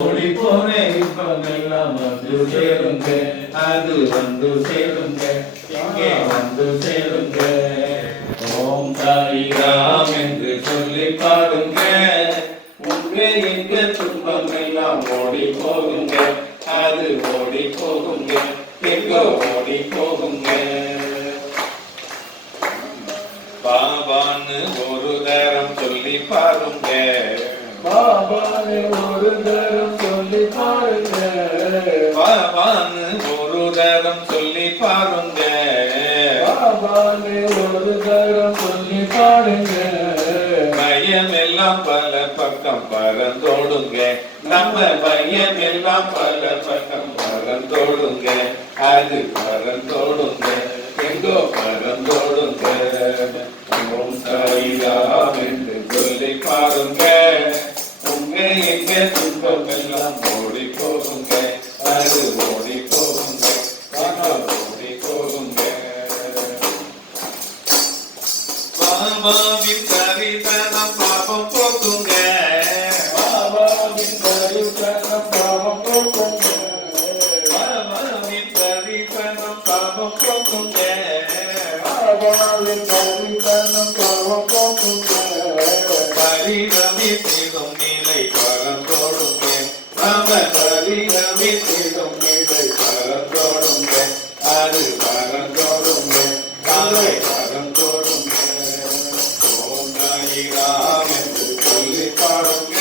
ஓடி போன இன்பமெல்லாம் வந்து சேருங்க, அது வந்து சேருங்க, இங்கே வந்து சேருங்க. ஓம் சாய்ராம் என்று சொல்லி பாருங்க, உங்க எங்க துன்பம் எல்லாம் ஓடி போகுங்க, அது ஓடி போகுங்க, எங்கோ ஓடி போகுங்க. பாபான்னு ஒரு தரம் சொல்லி பாருங்க, பாபான்னு ஒரு தரம் சொல்லி பாருங்க, பாபான்னு ஒரு தரம் சொல்லி பாருங்க, பாபான்னு ஒரு தரம் சொல்லி பாருங்க. பயம் எல்லாம் பல பக்கம் பறந்தோடுங்க, நம்ம பயம் எல்லாம் பல பக்கம் பறந்தோடுங்க, அது பறந்தோடுங்க, எங்கோ பறந்தோடுங்க. ஓம் சாய்ராம் என்று சொல்லி பாருங்க, உங்க எங்க துன்பம் எல்லாம் ஓடி போகுங்க, அது ஓடி போகுங்க, ஓடி போகுங்க. பாபாவின் கரிசனம் பாபம் போக்குங்க, பாபாவின் கரிசனம் பாபம் போக்குங்க, பாபாவின் கரிசனம் பாபம் போக்குங்க, பாபாவின் கரிசனம் பாபம் போக்குங்க. பரிரவி தீரும் நிலை பறந்தோடுங்க, நம்ம பரிரவி தீரும் நிலை பறந்தோடுங்க, அது பறந்தோடுங்க, நாளை பறந்தோடுங்க. ஓம் சாய்ராம் என்று சொல்லி பாருங்க,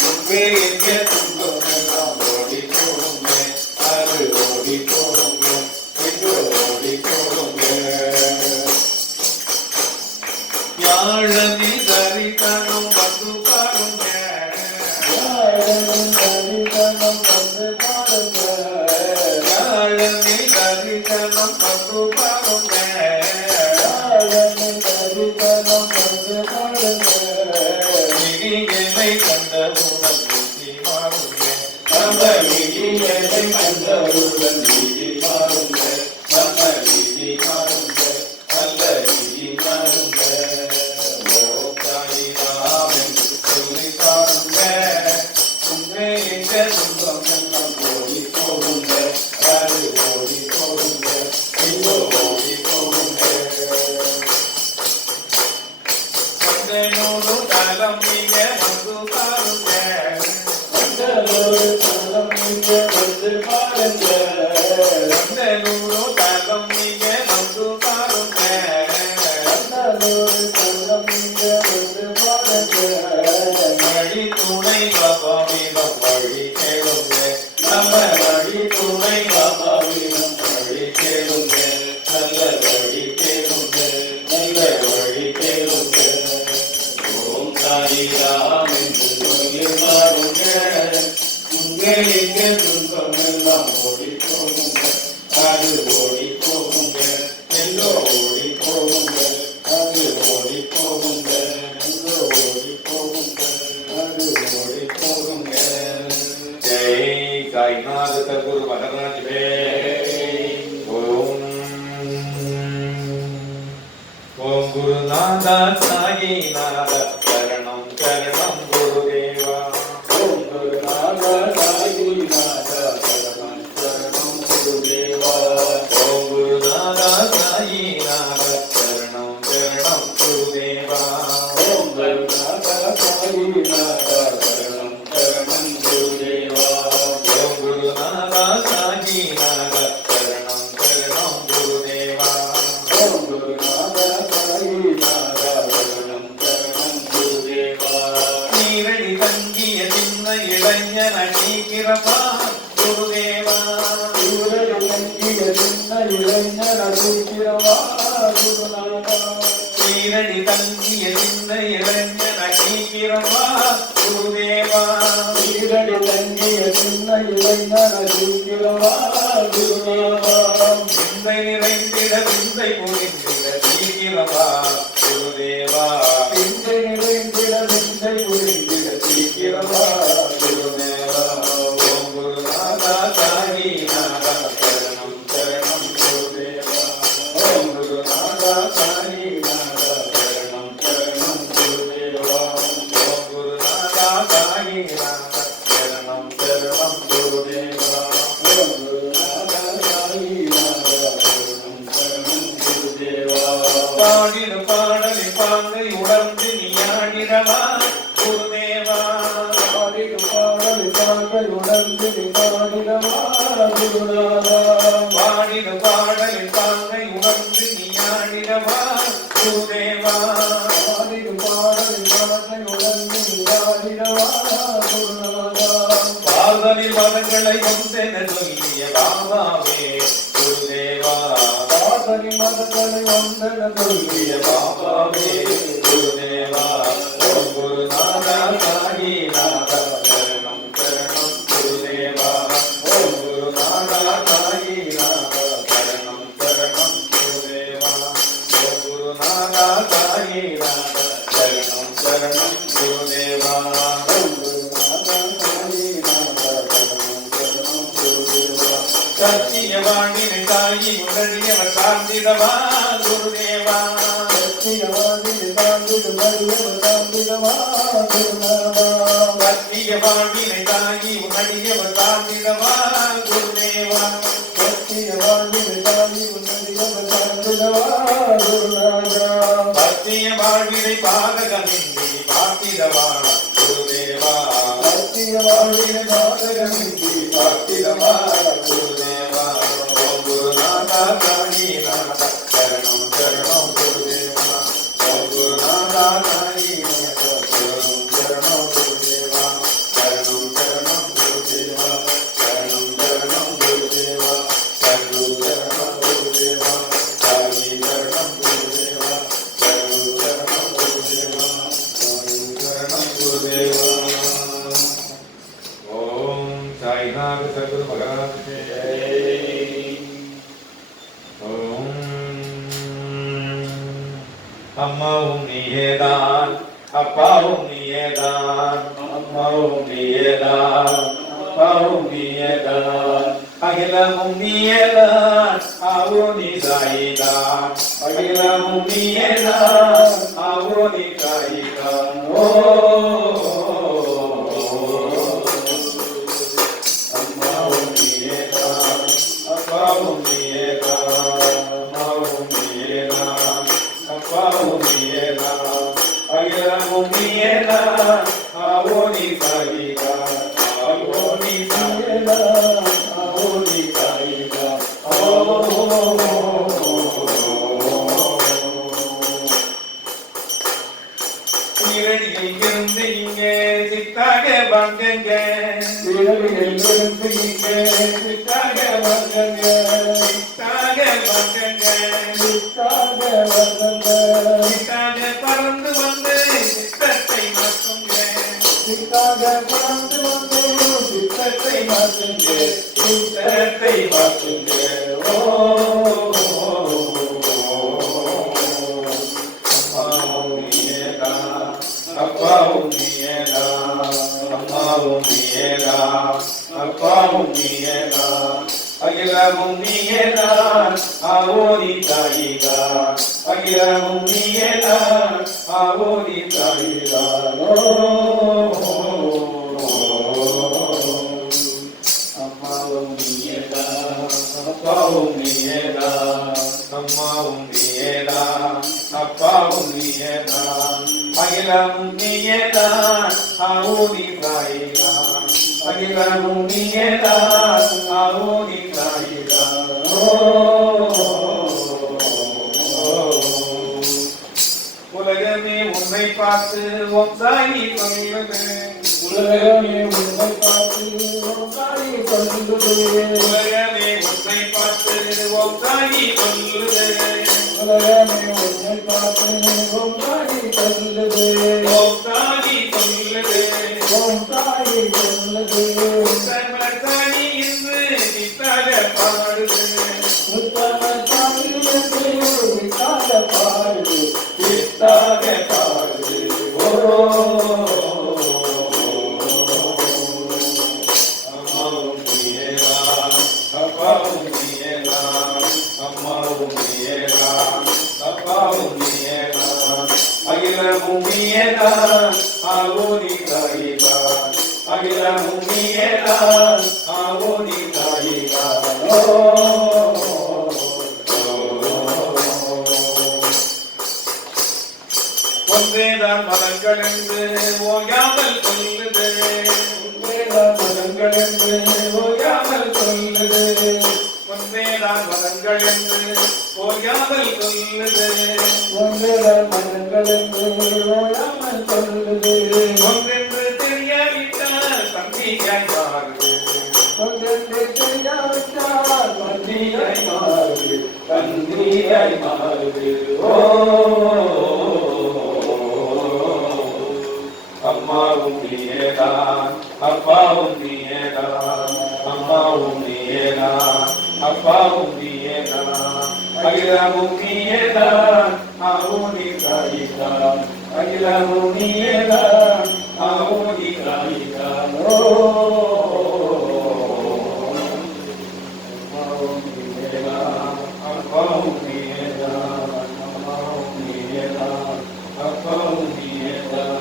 முன்பே எங்க துன்பம் எல்லாம் ஓடி போடுங்க, அது ஓடி போடுங்க, எங்கோ ஓடி போடுங்க. யாழனி தரிசனம் வந்து பாருங்க, யாழனி தரிசனம் வந்து பாருங்க, யாழனி தரிசனம் வந்து பாருங்க, யாழனி தரிசனம் வந்து பாருங்க. விழிகளை கண்டவுடன் வீசி மாறுங்க, நம்ம விழிகளை கண்டவுடன் வீசி மாறுங்க, நம்ம வீசி மாறுங்க, நல்ல வீசி மாறுங்க. ஓம் சாய்ராம் என்று சொல்லி பாருங்க, உங்க எங்க துன்பம் எல்லாம் ஓடி போகுங்க, அது ஓடி போகுங்க, எங்கோ ஓடி போகுங்க. கண்ணனோடு தலம் நீங்க வந்து பாருங்க, கண்ணனோடு தலம் நீங்க வந்து பாருங்க, கண்ணனோடு தலம் நீங்க வந்து பாருங்க, கண்ணனோடு தலம் நீங்க வந்து பாருங்க. வழி துணை பாபாவிடம் வழி கேளுங்க, நம்ம வழி துணை பாபாவிடம் வழி கேளுங்க, நல்ல வழி கேளுங்க, நல்ல வழி கேளுங்க. ஓம் சாய்ராம் என்று சொல்லி பாருங்க, உங்க எங்க துன்பம் எல்லாம் ஓடி போகுங்க, அது ஓடி போகுங்க, எங்கோ ஓடி போகுங்க, அது ஓடி போகுங்க, எங்கோ ஓடி போகுங்க, அது ஓடி போகுங்க. ஜெய் சாய்நாத சத்குரு மகாராஜ் ஜெய். ஓம் ஓம் குருநாதா சாயிநாத சரணம் சரணம் குருதேவா. ஓம் குருநாதா சாயிநாத சரணம் சரணம் குருதேவா. ஓம் குருநாதா சாயிநாத சரணம் சரணம் குருதேவா. ஓம் குருநாதா சாயிநாத சரணம் சரணம் குருதேவா. ஓம் குருநாதா சாயிநாத சரணம் சரணம் குருதேவா. ஓம் குருநாதா சாயிநாத சரணம் சரணம் குருதேவா. நீரடி தங்கிய சின்ன இளைஞன நீக்கிறப்பா குருதேவா. நீரடி தங்கிய சின்ன இளைஞன நீக்கிறவா குருநாதா. நீரடி தங்கிய சின்ன இளைஞன நீக்கிறவா குருதேவா. நீரடி தங்கிய சின்ன இளைஞன நீக்கிறவா குருதேவா. சிந்தை நிறைந்திட விந்தை புரிந்திட நீக்கிறவா குருதேவா. சிந்தை நிறைந்திட விந்தை புரிந்திட நீக்கிறவா குருதேவா. ஓம் குருநாதா சாயிநாதா சரணம் சரணம் குருதேவா. ஓம் குருநாதா சாயிநாதா சரணம் சரணம் குருதேவா. ஓம் குருநாதா சாயிநாதா சரணம் உணர்ந்து பாடிடவா குருநாதா பாடிட பாடலின் பாங்கை உணர்ந்து நீ ஆடிடவா குருதேவா பாடிடு பாடலின் பாங்கை உணர்ந்து நீ ஆடிடவா குருநாதா பாதலில் மதங்களை ஒன்றென சொல்லிய பாபாவே குருதேவா பாதலில் மதங்களை ஒன்றென சொல்லிய பாபாவே குருதேவா ஓம் குருநாதா சாயிநாதா சரணம் சரணம் குருதேவா ஓம் குருநாதா சாயிநாதா சரணம் சரணம் குருதேவா ஓம் குருநாதா சாயிநாதா சரணம் சரணம் குருதேவா சத்தியவாணினை தாயி உடனியவர் சார்ந்திடவா குருதேவா சத்தியவாணினை தாங்கிடுமறியவர் சார்ந்திடவா குருநாதா சத்தியவாணினை தாயி உடனியவர் சார்ந்திடவா குருதேவா சத்தியவாணினை தாங்கி உன்னடியவர் சார்ந்திடவா குருநாதா சத்திய வாழ்வினை பாதகமின்றி பார்த்திடவா குருதேவா சத்தியவாணினை பாதகமின்றி பார்த்திடவா குருதேவா ஓம் குருநாதா சாயிநாதா சரணம் சரணம் குருதேவா ஓம் குருநாதா சாயிநாதா சரணம் சரணம் குருதேவா சரணம் சரணம் குருதேவா சரணம் சரணம் குருதேவா சரணம் சரணம் குருதேவா சாயி சரணம் குருதேவா சரணம் சரணம் குருதேவா சரணம் குருதேவா ஓம் சாய்நாத சத்குரு மகாராஜ் கே ஜெய். ஓம் அம்மாவும் நீயேதான் அப்பாவும் நீயேதான் அம்மாவும் நீயேதான் அப்பாவும் நீயேதான் அகிலமும் நீயேதான் ஆவோ நீ சாயிதான் அகிலமும் நீயேதான் ஆவோ நீ சாயிதான் ஓ அம்மாவும் நீயேதான் அப்பாவும் நீயேதான் அம்மாவும் நீயேதான் அப்பாவும் நீயேதான் அகிலமும் நீயேதான் ஆவோ நீ சாயிதான் ஆவோ நீ சாயிதான் ஆவோ நீ சாயிதான் இரடியில் இருந்து இங்கே சித்தாக வாங்கங்க இரவியில் இருந்து இங்கே சித்தாக வாங்கங்க சித்தாக வாங்கங்க சித்தாக வந்தங்க சித்தாக பறந்து வந்து சித்தத்தை மாற்றுங்க சித்தாக பறந்து வந்து சித்தத்தை மாற்றுங்க சித்தத்தை மாற்றுங்க ஓ அம்மாவும் நீயேதான் அம்மாவும் நீயேதான் அப்பாவும் நீயேதான் அகிலமும் நீயேதான் ஆவோதி தாயிதான் அகிலமும் நீயேதான் ஆவோதி தாயிதான் அம்மாவும் நீயேதான் அப்பாவும் நீயேதான் அம்மாவும் நீயேதான் அப்பாவும் நீயேதான் அகிலமும் நீயேதான் ஆவோதி தாயிதான் அகிலமும் நீயேதான் ஆவோதி தாயிதான் உலகமே உன்னை பார்த்து ஓம் சாயி சொல்லுது உலகமே உன்னை பார்த்து ஒன்றாய் சொல்லுதே உலகமே உன்னை பார்த்து ஓம் சாயி சொல்லுது உலகமே உன்னை பார்த்து ஒன்றாய் சொல்லுதே ஓம் சாயி சொல்லுது ஒன்றாய் சொல்லுதே சர்வசாயி என்று நித்தாக பாடுது உத்தம சாமி என்று விட்டால பாடு நித்தாக பாடுது ஓ அம்மாவும் நீயேதான் அப்பாவும் நீயேதான் அம்மாவும் நீயேதான் அப்பாவும் நீயேதான் அகிலமும் நீயேதான் ஆவோதி தாயிதான் அகிலமும் நீயேதான் ஆவோதி தாயிதான் ஒன்றேதான் மதங்கள் என்று ஓயாமல் சொல்லுது வேதாந்த வரங்கள் என்று ஓயாமல் சொல்லுது ஒன்றேதான் வரங்கள் என்று ஓயாமல் சொல்லுது ஒன்றேதான் வரங்கள் என்று ஓயாமல் சொல்லுது ஒன்றென்று தெரியாவிட்டால் தந்தியாய் மாறுது ஒன்றென்று தெரியாவிட்டால் மந்தியாய் மாறுது தந்தியாய் மாறுது ஓ அம்மாவும் நீயேதான் அப்பாவும் நீயேதான் அம்மாவும் நீயேதான் அப்பாவும் நீயேதான் அகிலமும் நீயேதான் ஆவுனி காயிதான் அகிலமும் நீயேதான் ஆவுனி காயிதான் ஓ அம்மாவும் நீயேதான் அப்பாவும் நீயேதான் அம்மாவும் நீயேதான் அப்பாவும் நீயேதான்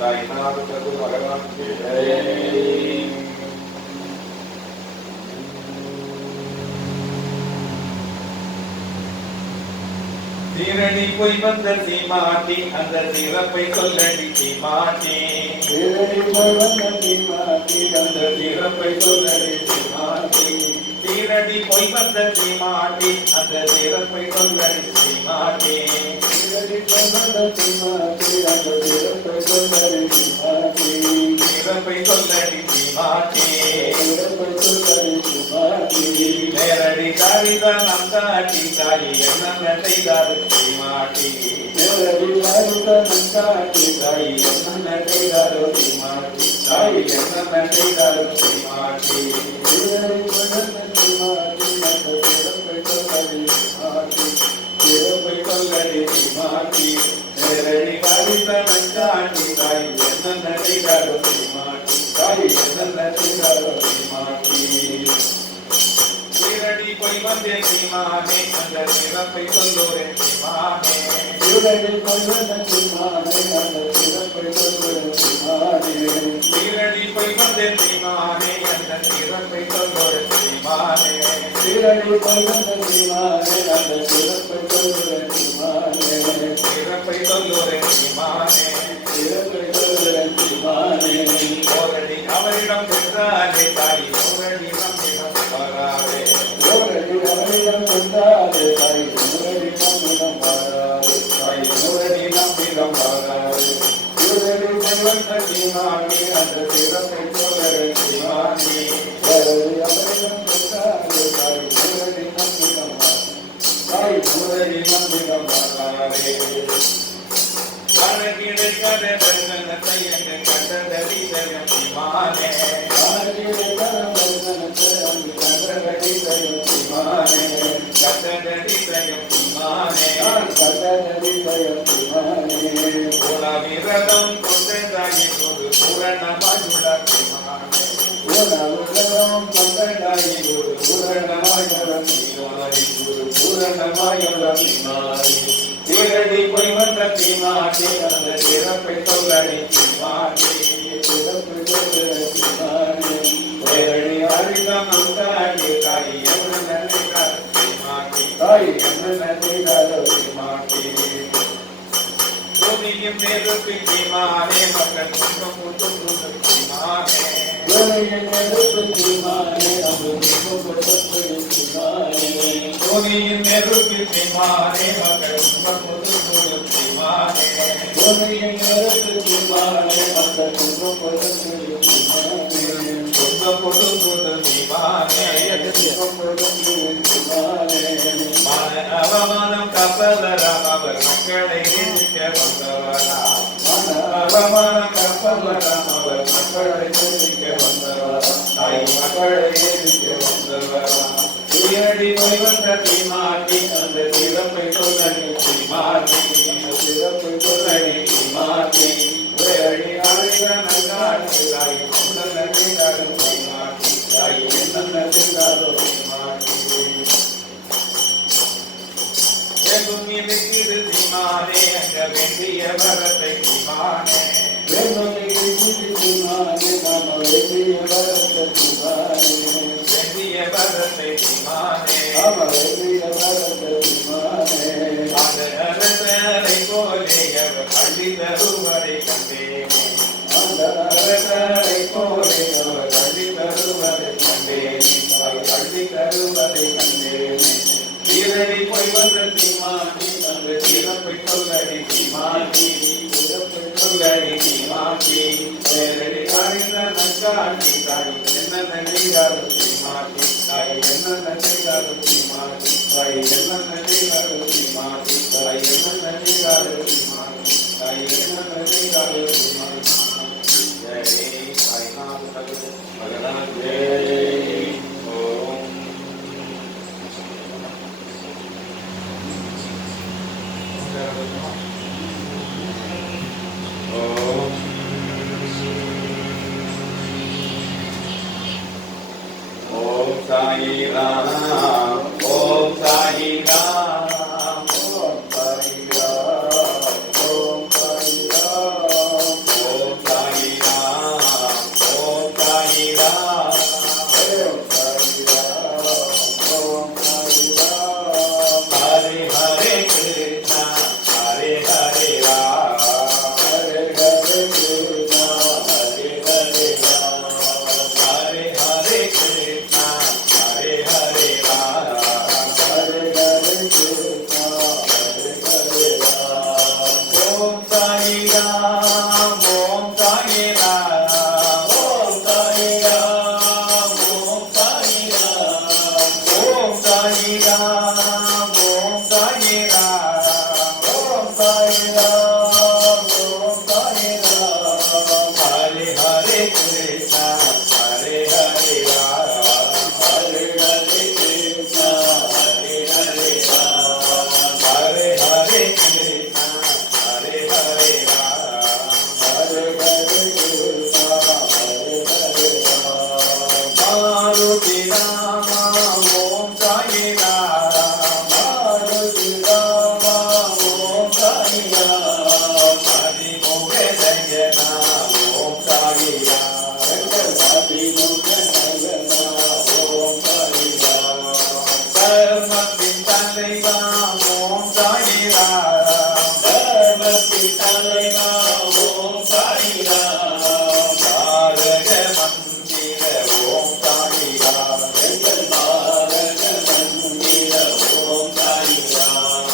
साईनाथ प्रभु भगवान की जय। சீரடி போய் வந்த சீமாட்டி அந்த சிறப்பை சொல்லடி சீமாட்டி சீரடி போய் வந்த சீமாட்டி அந்த சிறப்பை சொல்லடி சீமாட்டி சீரடி போய் வந்த சீமாட்டி அந்த சிறப்பை சொல்லடி சீமாட்டி சீரடி போய் வந்த சீமாட்டி அந்த சிறப்பை சொல்லடி சீமாட்டி சிறப்பை சொல்லடி சீமாட்டி சிறப்பை சொல்லடி சீமாட்டி நேரடி காரிதான் நந்தாட்டி தாயி என்ன செய்தாரு சீமாட்டி நேரடி காரிதான் நந்தாட்டி தாயி என்ன செய்தாரு சீமாட்டி தாயி என்ன செய்தாரு சீமாட்டி சீரடி போய் வந்த சீமாட்டி அந்த சிறப்பை சொல்லடி சீமாட்டி சிறப்பை சொல்லடி சீமாட்டி நேரடி காரிதான் நந்தாட்டி தாயி என்ன செய்தாரு சீமாட்டி தாயி என்ன செய்தாரு சீமாட்டி சீரடி போய் வந்தே சீமானே அந்த சிறப்பை சொல்லோரே சீமானே சீரடி போய் வந்த சீமானே அந்த சிறப்பை சொல்லடி சீமானே சீரடி போய் வந்தே சீமானே அந்த சிறப்பை சொல்லோரே சீமானே சீரடி போய் வந்த சீமானே அந்த சிறப்பை சொல்லடி சீமானே சிறப்பை சொல்லோரே சீமானே சிறப்பை சொல்லடி சீமானே ஓரடி அவரிடம் சென்றாலே தாய் ஓரடி நம்மிடம் வராதே ஓரடி அவரிடம் சென்றாலே தாய் ஓரடி நம்மிடம் வராதே தாய் ஓரடி நம்மிடம் வராதே சீரடி போய் வந்த சீமானே அந்த சிறப்பை சொல்லடி சீமானே ஓரடி அவரிடம் சென்றாலே தாய் ஓரடி நம்மிடம் தாய் ஓரடி நம்மிடம் வராதே கிடைக்காத தர்சனத்தை எங்க கண்டதடி தயம் சீமானே கண்டதடி தயம் சீமானே விரதம் கொண்டதாகி ஒரு பூரணமாயுள்ள சீமானே கொண்டதாகி ஒரு பூரணமாயுள்ள சீமானே ஒரு பூரணமாயுள்ள சீமானே சீரடி போய் வந்த சீமாட்டி அந்த சிறப்பை சொல்லடி சீமாட்டி சிறப்பை சொல்லடி சீமாட்டி வேரடி அறிதம் நந்தாடி தாய் என்ன நினைக்காத சீமாட்டி தாய் என்ன நினைக்காத சீமாட்டி பூமியின் நெருப்பு சீமானே மக்கள் துன்பம் முட்டு சீமானே பூமியின் நெருப்பு சீமானே பூமியின் நெருப்பு சீமானே மக்கள் துன்பம் முட்டு சீமானே பூமியின் நெருப்பு சீமானே மக்கள் துன்பம் முட்டு சீமானே துன்பம் முட்டு சீமானே அவமானம் கப்பலராம் அவர் மக்களை நேசிக்க வந்தவரா அவமானம் கப்பலராம் அவர் மக்களை நேசிக்க வந்தவரா தாய் மக்களை நேசிக்க வந்தவரா சீரடி போய் வந்த சீமாட்டி அந்த சிறப்பை சொல்லடி சீமாட்டி சிறப்பை சொல்லடி சீமாட்டி வேரடி அழகான காட்சி தாய் சொந்தம் சீமாட்டி தாய் என்ன செய்தாரோ சீமாட்டி பூமி வெற்றிது சீமானே அங்க வேண்டிய வரத்தை சீமானே வேண்டிய வரத்தை சீமானே அந்த அரசரை போலே அவர் அள்ளி தருவரை கண்டேனே அந்த அரசரை போலே காட்டி தாய் என்ன நன்றிகாரத்தி மாட்டி தாய் என்ன நன்றிகாரத்தி மாட்டி தாய் என்ன நன்றிகாரத்தி மாட்டி தாய் என்ன நன்றிகாரத்தி மாட்டி தாய் என்ன நன்றிகாரத்தி மாட்டி ஜெய் சாய்நாத் பகவான் ஜெய் ஓம் ஓம் ஓம் சாயி ராம் ஓம் சாயி ராம் ஓம் சாயி ராம் ஓம் சாயி ராம் ஓம் சாயி ராம் ஓம் சாயி ராம் ஓம் சாயி ராம் ஓம் சாயி ராம் ஹரே ஹரே கிருஷ்ணா ஹரே ஹரே ராம் ஹரே ஹரே கிருஷ்ணா ஹரே ஹரே ராம் ஹரே ஹரே கிருஷ்ணா ஹரே ஹரே ராம் ஹரே ஹரே கிருஷ்ணா ஹரே ஹரே ராம் ஓம் சாயி ராம் ஓம் சாயி ராம் ஓம் சாயி ராம் ஓம் சாயி ராம் ஓம் சாயி ராம் ஓம் சாயி ராம் ஓம் சாயி ராம் ஓம் சாயி ராம் ஹரே ஹரே கிருஷ்ணா ஹரே ஹரே ராம் ஹரே ஹரே கிருஷ்ணா ஹரே ஹரே ராம் ஹரே ஹரே கிருஷ்ணா ஹரே ஹரே ராம் ஹரே ஹரே கிருஷ்ணா ஹரே ஹரே ராம் மாருதி ராமா ஓம் சாயி ராம் மாருதி ராமா ஓம் சாயி ராம் ஹரிமுக ஜெயனா ஓம் சாயி ராம் எங்கள் ஆதிமுக நயனா ஓம் சாயி ராம் தர்மத்தின் தலைவா ஓம் சாயி ராம் தர்மத்தின் தலைவா ஓம் சாயி ராம் தாரக மந்திர ஓம் சாயி ராம் எங்கள் பாரத மந்திர ஓம் சாயி ராம்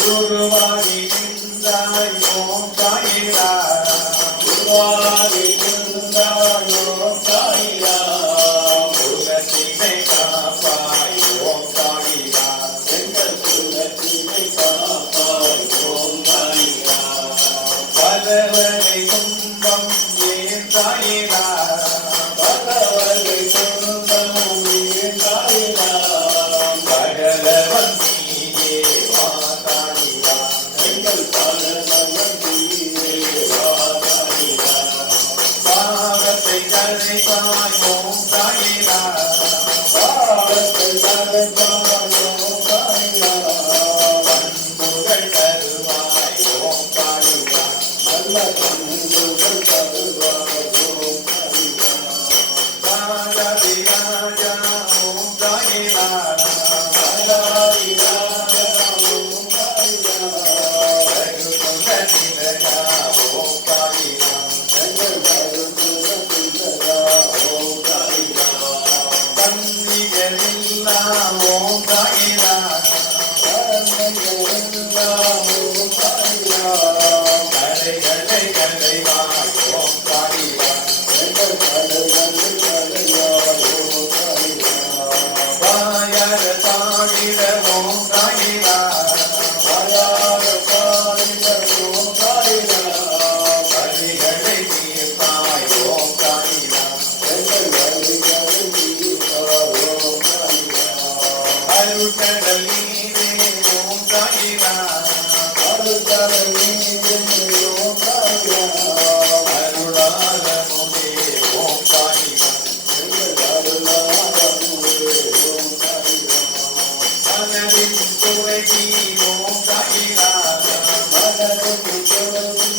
குருவாகி நின்றாய் ஓம் சாயி ராம் குருவாகி நின்றாய் ஓம் சாயி ராம் குலத்தினை காப்பாய் ஓம் சாயி ராம் எங்கள் குலத்தினை காப்பாய் ஓம் சாயி ராம் பலவகை துன்பம் ஏன் சாயி ராம் பகவதை சொந்தமும் ஏன் சாயி ராம் பகலவன் நீயே வா சாயி ராம் எங்கள் பலனவன் நீயே வா சாயி ராம் பாவத்தை கரைப்பாய் ஓம் சாயி ராம் பாவத்தை அகற்றாய் ஓம் சாயி ராம் பண்புகள் தருவாய் ஓம் சாயி ராம் நல்ல பண்புகள் தருவாய் ஓம் சாயி ராம் ராஜாதி ராஜா ஓம் சாயி ராம் ராஜாதி ராஜா ஓம் சாயி ராம் ரகுகுல திலகா ஓம் சாயி ராம் எங்கள் மருத்துவ பிள்ளையா ஓம் சாயி ராம் கன்னியரில்லா ஓம் சாயி ராம் கருணையெல்லாம் ஓம் சாயி ராம் கலைகளை கலைவாய் ஓம் சாயி ராம் எங்கள் கலைகளை கலையாய் ஓம் சாயி ராம் வாயார பாடிட ஓம் சாயி ராம் வாயார பாடிட ஓம் சாயி ராம் கலிகளை தீர்ப்பாய் ஓம் சாயி ராம் எங்கள் வழிகளை தீர்த்தாய் ஓம் சாயி ராம் அருட்கடல் நீரே ஓம் சாயி ராம் அருள்கடல் நீரே ஓம் சாயி ராம் அருளாளமுதே ஓம் சாயி ராம் எங்கள் அருளாளமுதே ஓம் சாயி ராம் மனதின் துறைவி ஓம் சாயி ராம் மனதின் துறவி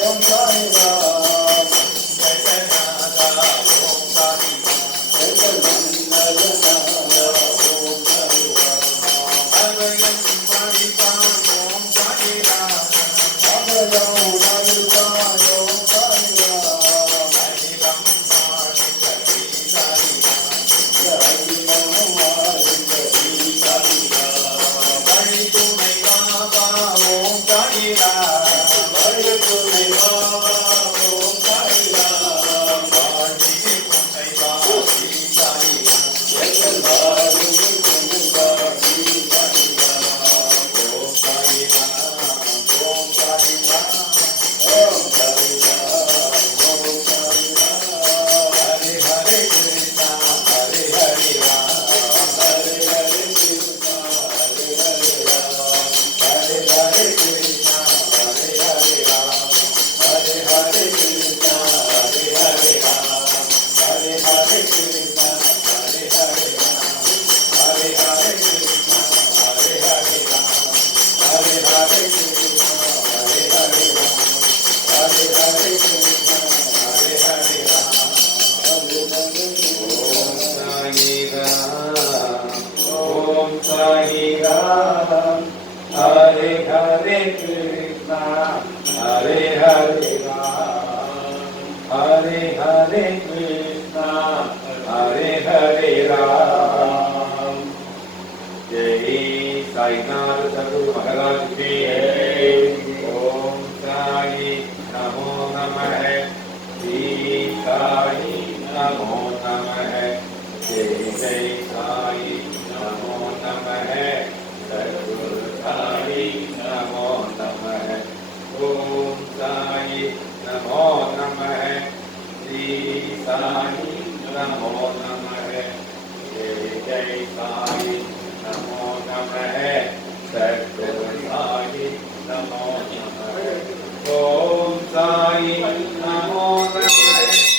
ஓம் சாயி ராம் ஜெகநாதா ஓம் சாயி ராம் எங்கள் மன்னதனாயா ஓம் சாயி ராம் அபயம் மணிப்பான் ஓம் சாயி ராம் அபயம் அருள்வாய் ஓம் சாயி ராம் அகிலம் மாநில சாயி ராம் அகிலம் ஆழ்ந்த சாயி ராம் வழி துணை பாபா ஓம் சாயி ராம் வழித்துணை பாபா ஓம் சாயி ராம் வாழியே सद्गुरु महाराज की ओम साई नमो नमः श्री साई नमो नमः जय जय साई नमो नमः सद्गुरु साई नमो नमः ओम साई नमो नमः श्री साई नमो नमः जय जय साई नमो नमः सद्गुरु साई नमो नमः ओम साई नमो नमः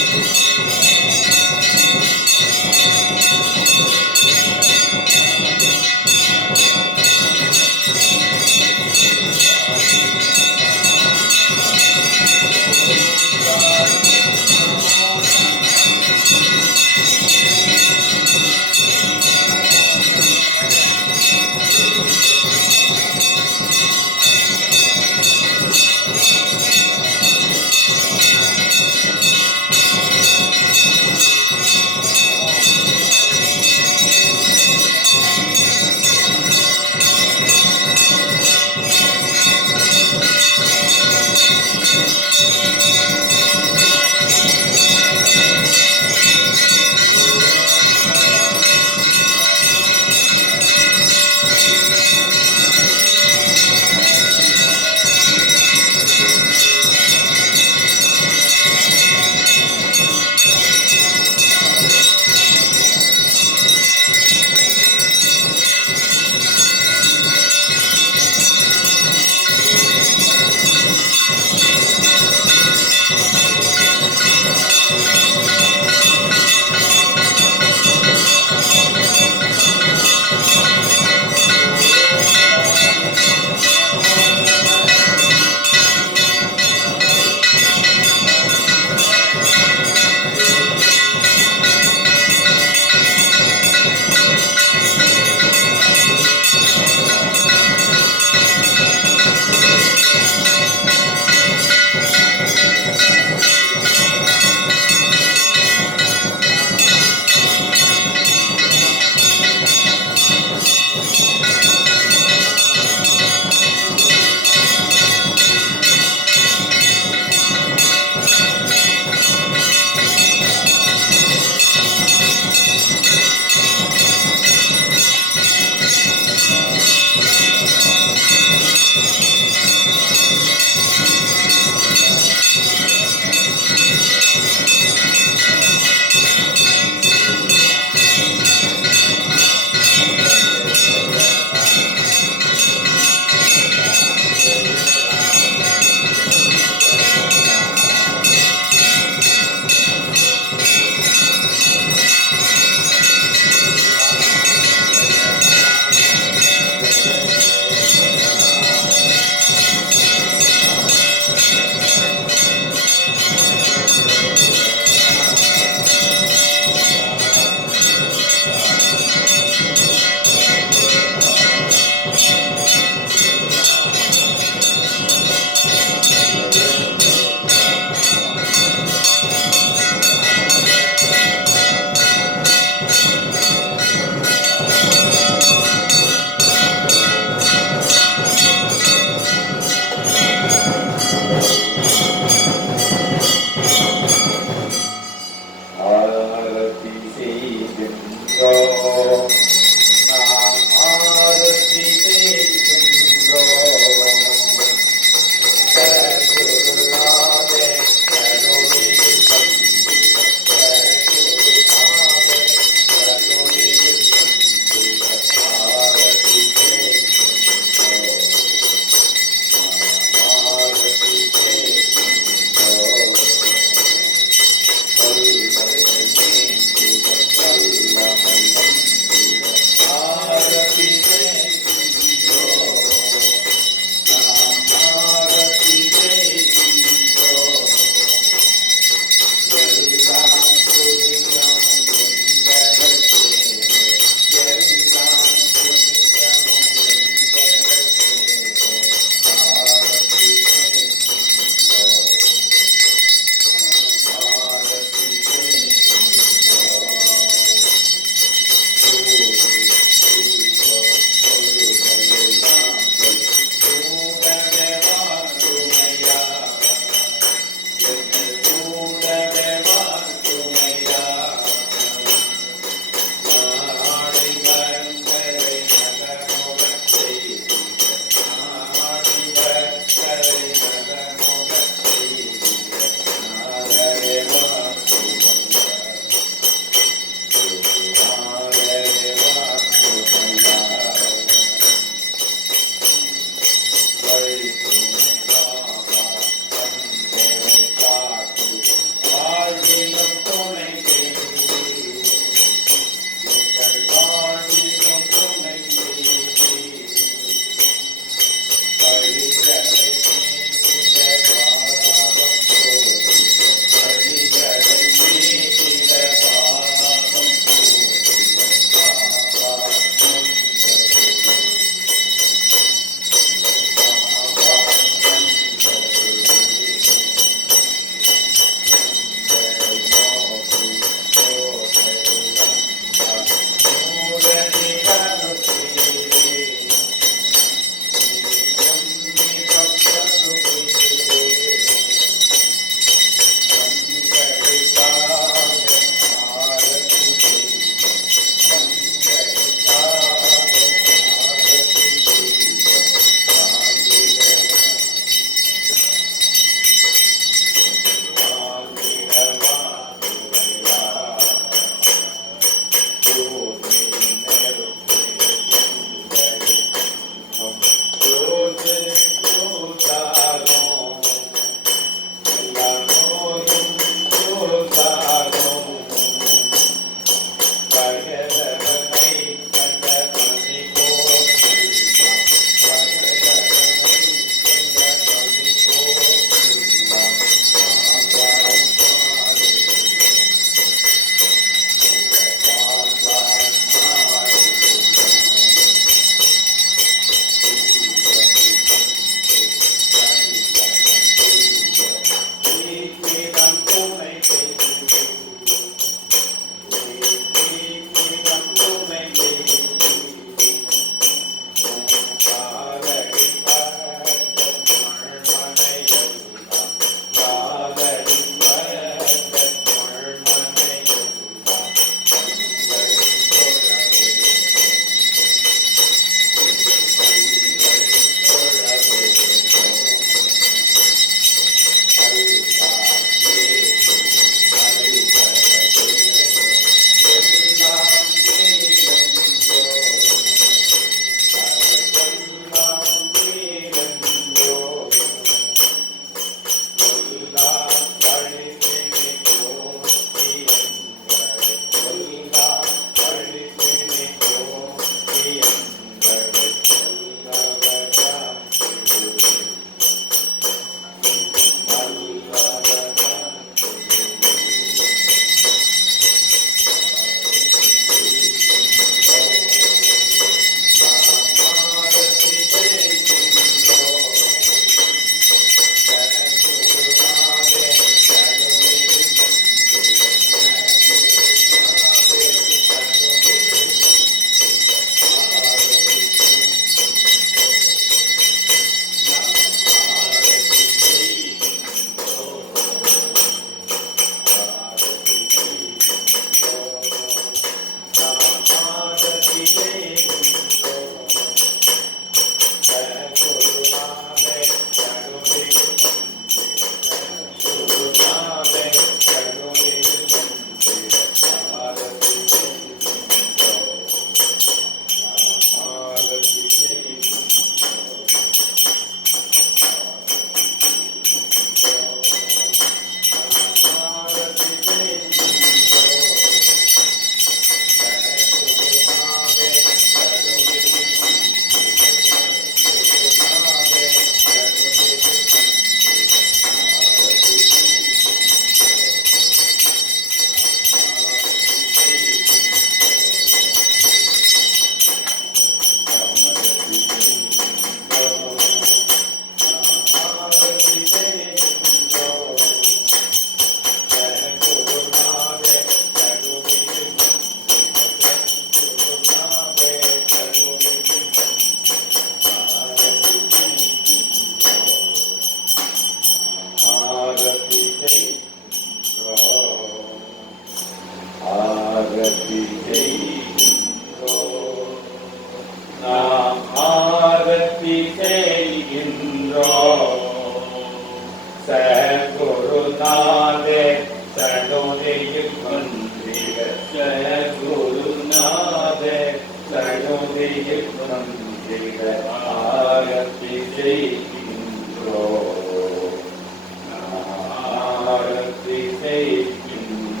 வளர்ச்சி செய்கின்றோம்.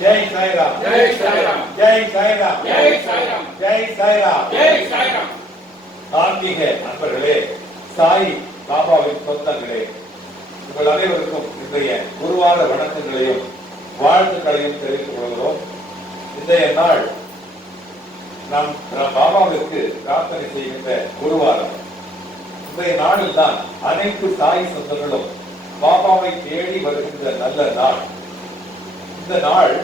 ஜெய் சாய்ராம், ஜெய் சாய்ராம், ஜெய் சாய்ராம், ஜெய் சாய்ராம், ஜெய் சாய்ராம், ஜெய் சாய்ராம். ஆன்மீக அன்பர்களே, சாய் பாபாவின் சொந்தங்களே, உங்கள் அனைவருக்கும் இன்றைய குருவார வணக்கங்களையும் வாழ்த்துக்களையும் தெரிவித்துக் கொள்கிறோம். இன்றைய நாள் நாம் பாபாவிற்கு பிரார்த்தனை செய்கின்ற குருவாரம். இன்றைய நாளில் தான் அனைத்து சாய் சொந்தங்களும் பாபாவை தேடி வருகின்ற நல்ல நாள். இந்த நாள்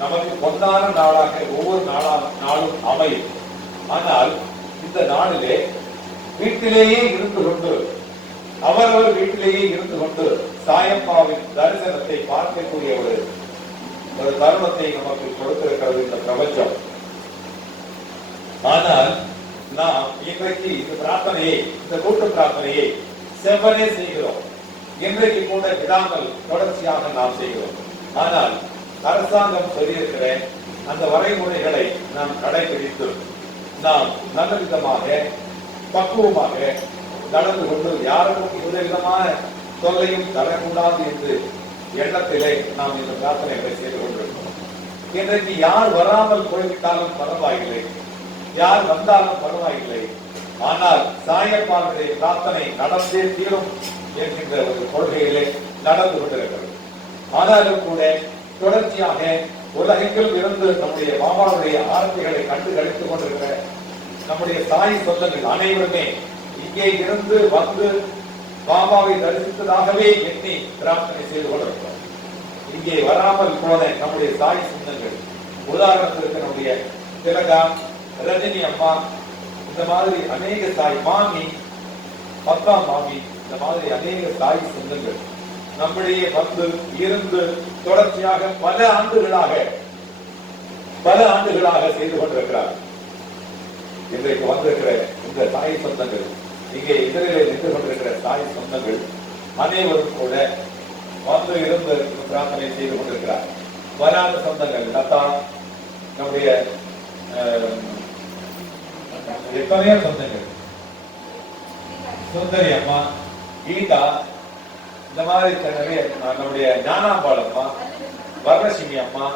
நமக்கு பொன்னான நாளாக ஒவ்வொரு நாளும் அமையும். ஆனால் இந்த நாளிலே வீட்டிலேயே இருந்து கொண்டு அவரவர் வீட்டிலேயே இருந்து கொண்டு சாயப்பாவின் தரிசனத்தை பார்க்கக்கூடிய ஒரு தருணத்தை நமக்கு கொடுத்திருக்கிறது இந்த பிரபஞ்சம். ஆனால் நாம் இன்றைக்கு இந்த பிரார்த்தனையை, இந்த கூட்டு பிரார்த்தனையை செவ்வனே செய்கிறோம். இன்றைக்கு கூட விடாமல் தொடர்ச்சியாக நாம் செய்கிறோம். ஆனால் அரசாங்கம் சொல்லியிருக்கிற அந்த வரைமுறைகளை நாம் கடைபிடித்து நாம் நல்ல விதமாக பக்குவமாக நடந்து கொண்டு யாருக்கும் எந்த விதமான தொல்லையும் தரக்கூடாது என்று எண்ணத்திலே நாம் இந்த பிரார்த்தனைகளை செய்து கொண்டிருக்கிறோம். இன்றைக்கு யார் வராமல் போய்விட்டாலும் பரவாயில்லை, யார் வந்தாலும் பரவாயில்லை. ஆனால் சாயப்பாவுடைய பிரார்த்தனை நடந்தே தீரும் என்கின்ற ஒரு கொள்கையிலே நடந்து கொண்டிருக்கிறது. ஆனாலும் கூட தொடர்ச்சியாக உலகெங்கிலும் இருந்து நம்முடைய பாபாவுடைய ஆரத்திகளை கண்டு கழித்துக் கொண்டிருக்கிற நம்முடைய சாய் சொந்தங்கள் அனைவருமே இங்கே இருந்து வந்து பாபாவை தரிசித்ததாகவே எண்ணி பிரார்த்தனை செய்து கொண்டிருக்கிறோம். இங்கே வராமல் போன நம்முடைய சாய் சொந்தங்கள், உதாரணத்திற்கு நம்முடைய திலகா, ரஜினி அம்மா, இந்த மாதிரி அநேக சாய் மாமி, பத்தா மாமி, இந்த மாதிரி அநேக சாய் சொந்தங்கள் நம்முடைய வந்து இருந்து தொடர்ச்சியாக பல ஆண்டுகளாக செய்து கொண்டிருக்கிறார். இன்றைக்கு வந்திருக்கிற இந்த சாய் சொந்தங்கள், இங்கே எதிரிலே நின்று கொண்டிருக்கிற சாய் சொந்தங்கள் அனைவரும் கூட வந்து இருந்து பிரார்த்தனை செய்து கொண்டிருக்கிறார். வராத சொந்தங்கள் லதா, நம்முடைய எத்தனையோ சொந்தங்கள், சுந்தரி அம்மா, கீதா, இந்த மாதிரி நிறைய நம்முடைய ஞானாம்பாள் அம்மா, வரலட்சுமி அம்மா,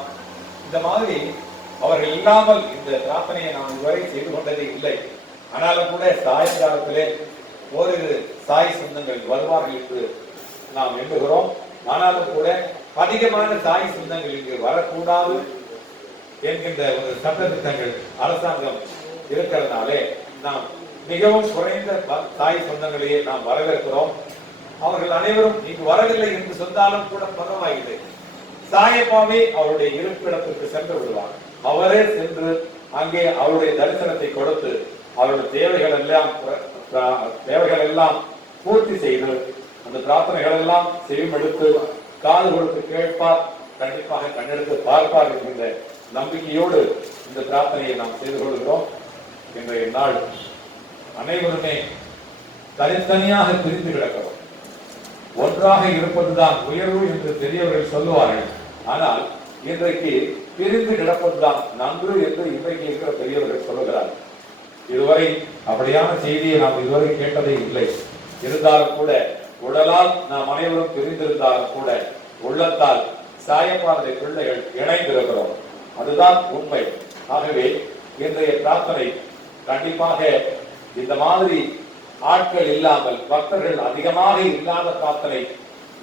இந்த மாதிரி அவர்கள் இல்லாமல் இந்த பிரார்த்தனையை நாம் இதுவரை செய்து கொண்டதே இல்லை. ஆனாலும் கூட சாயங்காலத்திலே ஓரிரு சாய் சொந்தங்கள் வருவார்கள் என்று நாம் எண்ணுகிறோம். ஆனாலும் கூட அதிகமான சாய் சொந்தங்கள் இங்கு வரக்கூடாது என்கின்ற ஒரு சட்டத்திட்டங்கள் அரசாங்கம் இருக்கிறதுனாலே நாம் மிகவும் குறைந்த சாய் சொந்தங்களையே நாம் வரவேற்கிறோம். அவர்கள் அனைவரும் இங்கு வரவில்லை என்று சொன்னாலும் கூட பரவாயில்லை. சாயப்பாவே அவருடைய இருப்பிடத்திற்கு சென்று விடுவார். அவரே சென்று அங்கே அவருடைய தரிசனத்தை கொடுத்து அவருடைய தேவைகள் எல்லாம் பூர்த்தி செய்து அந்த பிரார்த்தனைகள் எல்லாம் செவிமெடுத்து காது கொடுத்து கேட்பார், கண்டிப்பாக கண்ணெடுத்து பார்ப்பார் என்கின்ற நம்பிக்கையோடு இந்த பிரார்த்தனையை நாம் செய்து கொள்கிறோம். இன்றைய நாள் அனைவருமே தனித்தனியாக பிரிந்து கிடக்கிறோம். ஒன்றாக இருப்பதுதான் உயர்வு என்று பெரியவர்கள் சொல்லுவார்கள். ஆனால் இன்றைக்கு பிரிந்து கிடப்பதுதான் நன்று என்று இன்றைக்கு இருக்கிற பெரியவர்கள் சொல்லுகிறார். இதுவரை அப்படியான செய்தியை நாம் இதுவரை கேட்டதே இல்லை. இருந்தாலும் கூட உடலால் நாம் அனைவரும் பிரிந்திருந்தாலும் கூட உள்ளத்தால் சாயப்பானுடைய பிள்ளைகள் இணைந்திருக்கிறோம். அதுதான் உண்மை. ஆகவே இன்றைய பிரார்த்தனை கண்டிப்பாக இந்த மாதிரி ஆட்கள் இல்லாமல், பக்தர்கள் அதிகமாக இல்லாத பிரார்த்தனை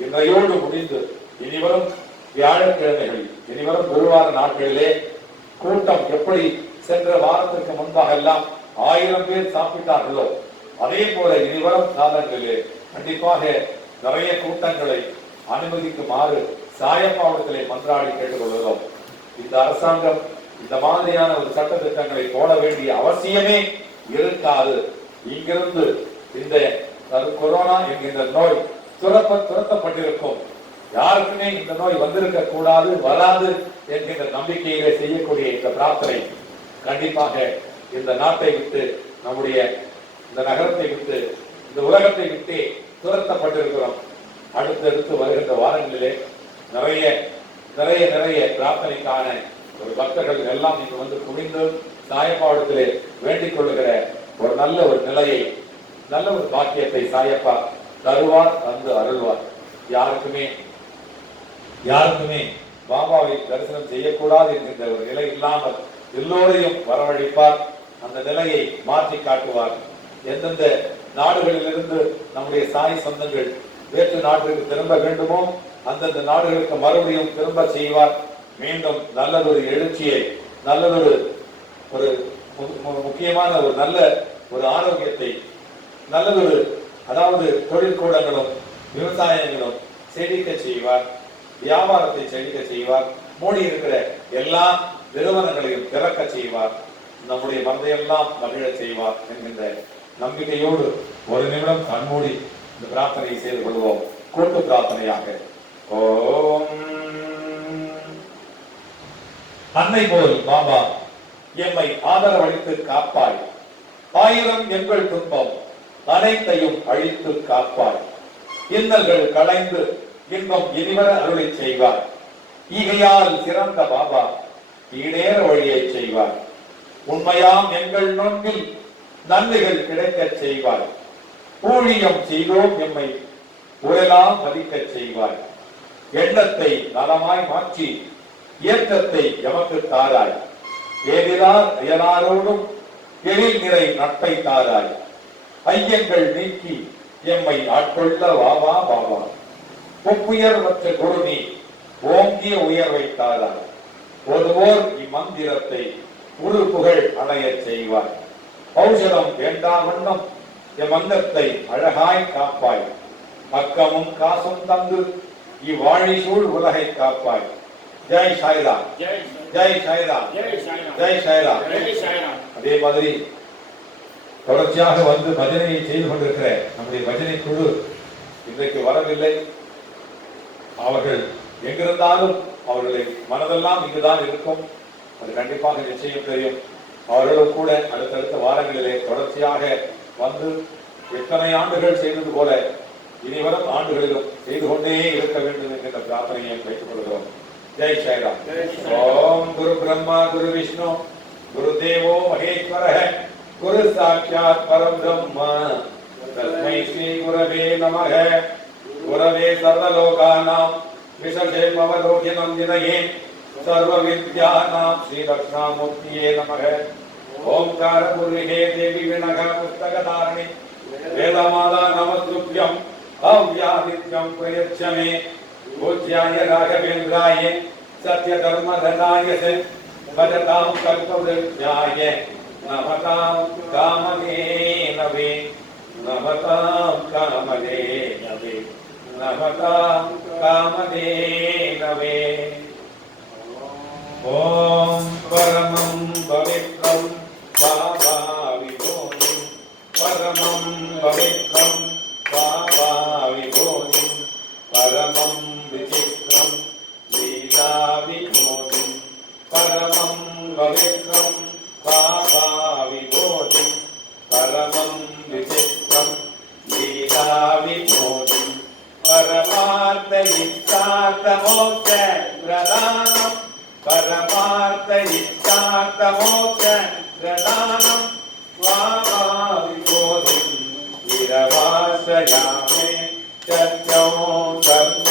இன்றையோடு முடிந்து இனிவரும் வியாழக்கிழமைகளில், இனிவரும் குருவார நாட்களிலே கூட்டம் எப்படி சென்ற வாரத்திற்கு முன்பாக எல்லாம் 1000 பேர் சாப்பிட்டார்களோ அதே போல இனிவரும் காலங்களிலே கண்டிப்பாக நிறைய கூட்டங்களை அனுமதிக்குமாறு சாயப்பாவத்திலே மன்றாடி கேட்டுக்கொள்கிறோம். இந்த அரசாங்கம் இந்த மாதிரியான ஒரு சட்ட திட்டங்களை போட வேண்டிய அவசியமே இருக்காது. இங்கிருந்து இந்த கொரோனா என்கின்ற நோய் துரத்தப்பட்டிருக்கும். யாருக்குமே இந்த நோய் வந்திருக்க கூடாது, வராது என்கின்ற நம்பிக்கையிலே செய்யக்கூடிய இந்த பிரார்த்தனை கண்டிப்பாக இந்த நாட்டை விட்டு, நம்முடைய இந்த நகரத்தை விட்டு, இந்த உலகத்தை விட்டு துரத்தப்பட்டிருக்கிறோம். அடுத்தடுத்து வருகின்ற வாரங்களிலே நிறைய நிறைய நிறைய பிரார்த்தனைக்கான ஒரு பக்தர்கள் எல்லாம் இங்கு வந்து குவிந்து சாயப்பாவத்திலே வேண்டிக் கொள்ளுகிற ஒரு நல்ல ஒரு நிலையை, நல்ல ஒரு பாக்கியத்தை சாயப்பா தருவார், தந்து அருள்வார். யாருக்குமே பாபாவை தரிசனம் செய்யக்கூடாது என்கின்ற ஒரு நிலை இல்லாமல் எல்லோரையும் வரவழைப்பார். அந்த நிலையை மாற்றி காட்டுவார். எந்தெந்த நாடுகளிலிருந்து நம்முடைய சாய் சொந்தங்கள் வேற்று நாட்டிற்கு திரும்ப வேண்டுமோ அந்தந்த நாடுகளுக்கு மறுபடியும் திரும்ப செய்வார். மீண்டும் நல்லதொரு எழுச்சியை, நல்லதொரு ஒரு முக்கியமான ஒரு நல்ல ஒரு ஆரோக்கியத்தை, நல்லதொரு அதாவது தொழிற்கூடங்களும் விவசாயங்களும் செழிக்க செய்வார். வியாபாரத்தை செழிக்க செய்வார். மூடி இருக்கிற எல்லா நிறுவனங்களையும் திறக்க செய்வார். நம்முடைய மனதையெல்லாம் மகிழ செய்வார் என்கின்ற நம்பிக்கையோடு ஒரு நிமிடம் கண்மூடி இந்த பிரார்த்தனையை செய்து கொள்வோம். கூட்டு பிரார்த்தனையாக. ஓம் அன்னை போல் பாபா எம்மை ஆதரவளித்து காப்பாய். 1000 எங்கள் துன்பம் அனைத்தையும் அழித்து காப்பாய். இன்னல்கள் களைந்து இன்பம் இனிவர அருளை செய்வார். ஈகையால் சிறந்த பாபா ஈடேற வழியை செய்வார். உண்மையாம் எங்கள் நோன்பில் நன்மைகள் கிடைக்க செய்வார். ஊழியம் செய்தோம் எம்மை உரெல்லாம் மதிக்க செய்வார். எண்ணத்தை நலமாய் மாற்றி இயக்கத்தை எமக்கு தாராய். ஏதிலார் அயலாரோடும் எழில் நிறை நட்பை தாராய். ஐயங்கள் நீக்கி எம்மை ஆட்கொள்ள வாவா பாபா. ஒப்புயர்வற்ற குருநீ ஓங்கிய உயர்வை தாராய். ஒருவோர் இம்மந்திரத்தை உரு புகழ் அடைய செய்வாய். ஔஷதம் வேண்டா வண்ணம் எம் அங்கத்தை அழகாய் காப்பாய். பக்கமும் காசும் தந்து இவ்வாழி சூழ் உலகை காப்பாய். ஜெய் சாய்ராம், ஜெய் சாய்ராம், ஜெய் சாய்ராம். அதே மாதிரி தொடர்ச்சியாக வந்து பஜனையை செய்து கொண்டிருக்கிற நம்முடைய பஜனை குழு இன்றைக்கு வரவில்லை. அவர்கள் எங்கிருந்தாலும் அவர்களை மனதெல்லாம் இங்குதான் இருக்கும். அது கண்டிப்பாக நிச்சயம் தெரியும். அவர்களும் கூட அடுத்தடுத்த வாரங்களிலே தொடர்ச்சியாக வந்து எத்தனை ஆண்டுகள் செய்தது போல இனிவரும் ஆண்டுகளிலும் செய்து கொண்டே இருக்க வேண்டும் என்கிற பிரார்த்தனையை வைத்துக் கொள்கிறோம். ஜெய் சாய்ராம். ஓம் குரு பிரம்மா குரு விஷ்ணு குரு தேவோ மகேஸ்வரः குரு சாட்சாத் பரம் பிரம்மா தஸ்மை ஸ்ரீ குரவே நமः. குரவே சர்வலோகானாம் விஷசே பவலோகினம் வினயே सर्व विद्यानां श्री दक्षिणामूर्तिये नमः. ओंकार पुरुषे देवी विनघ पुस्तकधारिणी वेदमाला नमस्तुभ्यं अव्यादित्यं प्रयच्छ मे. पूज्याय राघवेन्द्राय सत्यधर्मधनाय से भजतां कल्पवृक्षाय नमतां कामधेनवे. नमतां कामधेनवे. नमतां कामधेनवे. ओम परमं पवित्रं बाबा विभोनिं. परमं पवित्रं बाबा विभोनिं. परमं विचित्रं लीला विभोनिं. परमं पवित्रं बाबा विभोनिं. परमं विचित्रं लीला विभोनिं. परमार्थ इष्टार्थ मोक्ष प्रदानं. परमार्थ इष्टार्थ मोक्ष प्रदानं. स्वाभाविकोधिं विरवासयामे सत्यं कर्म